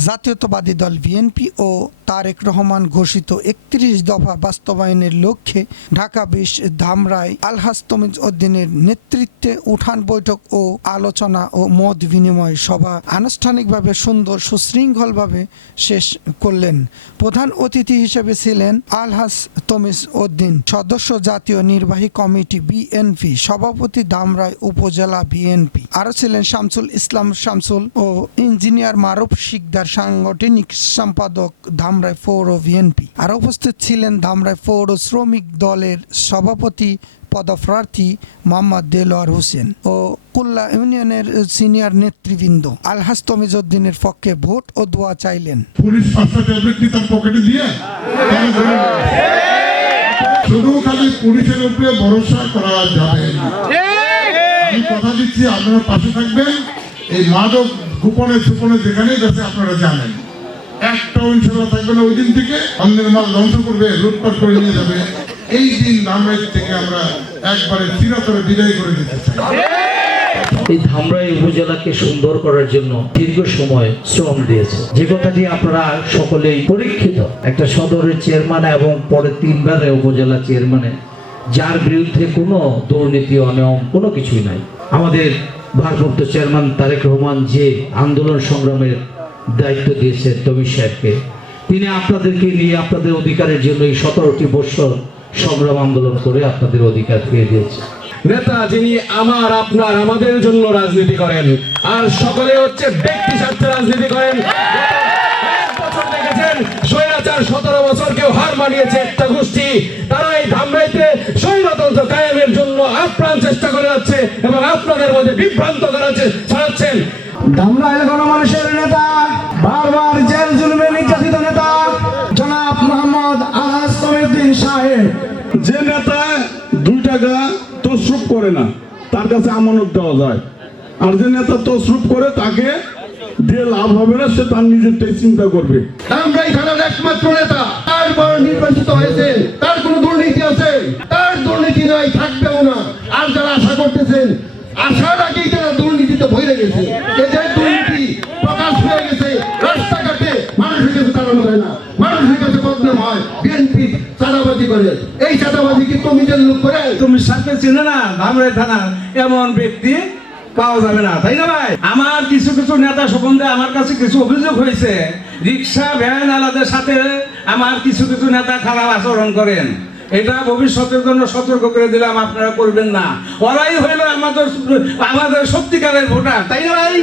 জাতীয়তাবাদী দল বিএনপি ও তারেক রহমান ঘোষিত একত্রিশ দফা বাস্তবায়নের লক্ষ্যে ঢাকা বিশ ধামরায় আলহাজ তমিজ উদ্দিনের নেতৃত্বে উঠান বৈঠক ও আলোচনা ও মত বিনিময় সভা আনুষ্ঠানিকভাবে সুন্দর সুশৃঙ্খলভাবে শেষ করলেন। প্রধান অতিথি হিসেবে ছিলেন আলহাজ তমিজ উদ্দিন। সদস্য জাতীয় নির্বাহী কমিটি বিএনপি, সভাপতি ধামরাই উপজেলা বিএনপি। আরও ছিলেন শামসুল ইসলাম শামসুল ও ইঞ্জিনিয়ার মারুফ শিকদার সাংগঠনিক সম্পাদক ধামরাই পৌর বিএনপি আর উপস্থিত ছিলেন ধামরাই পৌর শ্রমিক দলের সভাপতি, পদপ্রার্থী মোহাম্মদ দেলোয়ার হোসেন ও কুল্লা ইউনিয়নের সিনিয়র নেতৃবৃন্দ। আলহাস তমিজউদ্দিনের পক্ষে ভোট ও দোয়া চাইলেন। পুলিশ পকেটে দিয়ে। শুধু খালি পুলিশের উপরে ভরসা করা যাবে আমি কথা দিচ্ছি, আপনারা পাশে থাকবেন। এই মাদক গোপনে সুপনে গেছে আপনারা জানেন। একটা থাকবে না, ওই দিন থেকে অন্যের মাল ধ্বংস করবে, লুটপাট করে নিয়ে যাবে। এই দিন থেকে আমরা একবারে চিরতরে বিদায় করে দিতে চাই। এই ধামরাই উপজেলাকে সুন্দর করার জন্য দীর্ঘ সময় শ্রম দিয়েছে। যে কথাটি আপনারা সকলেই পরীক্ষিত, একটা সদরের চেয়ারম্যান এবং পরে তিনবারে উপজেলা চেয়ারম্যানে যার বিরুদ্ধে কোনো দুর্নীতি, অনিয়ম, কোনো কিছুই নাই। আমাদের ভারপ্রাপ্ত চেয়ারম্যান তারেক রহমান যে আন্দোলন সংগ্রামের দায়িত্ব দিয়েছেন তবি সাহেবকে। তিনি আপনাদেরকে নিয়ে আপনাদের অধিকারের জন্য এই সতেরোটি বছর সংগ্রাম আন্দোলন করে আপনাদের অধিকার ফিরে দিয়েছে। নেতা যিনি আমার আপনার আমাদের জন্য রাজনীতি করেন আর সকলে হচ্ছে ব্যক্তি স্বার্থে রাজনীতি করেন। দেখেছেন স্বৈরাচার সতেরো বছর কেউ হার মানিয়েছে একটা গোষ্ঠী। তারা এই ধামরাইতে স্বৈরতন্ত্র কায়েমের জন্য আপ্রাণ চেষ্টা করে যাচ্ছে এবং আপনাদের মধ্যে বিভ্রান্ত করাচ্ছে ছাড়াচ্ছেন ধামরাইল গণমানুষের মোহাম্মদ আহাজ কমিউদ্দিন সাহেব। যে নেতা দুই টাকা তসরুপ করে না, তার কাছে আমানত দেওয়া যায়। আর যে নেতা তসরুপ করে, তাকে দিয়ে লাভ হবে না, সে তার নিজেরটাই চিন্তা করবে। আমরা একমাত্র নেতা। নির্বাচিত হয়েছে, তার কোনো দুর্নীতি আছে? তার দুর্নীতি থাকবেও না। আর যারা আশা করতেছেন আশার আগেই তারা দুর্নীতিতে ভরে গেছে। দুর্নীতি প্রকাশ হয়ে গেছে, রাস্তাঘাটে। মানুষের না। মানুষের কাছে এমন ব্যক্তি পাওয়া যাবে না, তাই না ভাই? আমার কিছু কিছু নেতা সম্বন্ধে আমার কাছে কিছু অভিযোগ হয়েছে। রিক্সা, ভ্যান আলাদের সাথে আমার কিছু কিছু নেতা খারাপ আচরণ করেন। এটা ভবিষ্যতের জন্য সতর্ক করে দিলাম, আপনারা করবেন না। ওরাই হইল আমাদের আমাদের সত্যিকারের ভোটার, তাই না ভাই?